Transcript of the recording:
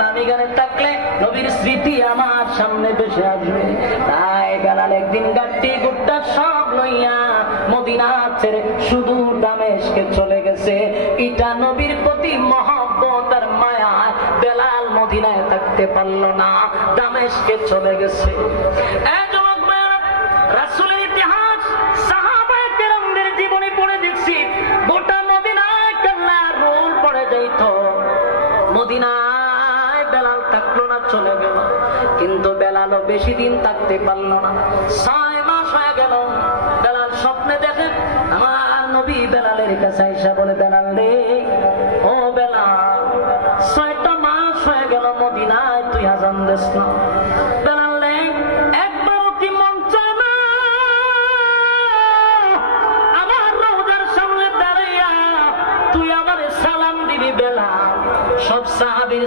নামি গানে থাকলে নবীর স্মৃতি আমার সামনে ভেসে আসবে। তাই বেলাল একদিন গাড়ি গুড্ডা সব লইয়া মদিনা ছেড়ে শুধু দামেস্কে চলে গেছে। এটা নবীর প্রতি মহব্বত আর মায়া, বেলাল মদিনায় থাকতে পারলো না, দামেস্কে চলে গেছে। রাসূলের ইতিহাস সাহাবায়ে কেরামদের জীবনে পড়ে দেখছি, গোটা মদিনায় কান্নার রোল পড়ে যাইত। মদিনায় বেলাল থাকলো না, চলে গেল। কিন্তু বেলালও বেশি দিন থাকতে পারলো না। 6 মাস হয়ে গেল। বেলাল স্বপ্নে দেখে আমার নবী বেলালের কাছে আইসা বলে, বেলাল রে, ও বেলাল, 6টা মাস হয়ে গেল মদিনায় তুই আযান দিস না। বেলাল রে, একবারও কি মন চায় না আমার রওজার সামনে দাঁড়াইয়া তুই আমারে সালাম দিবি? বেলাল সব সাহাবীর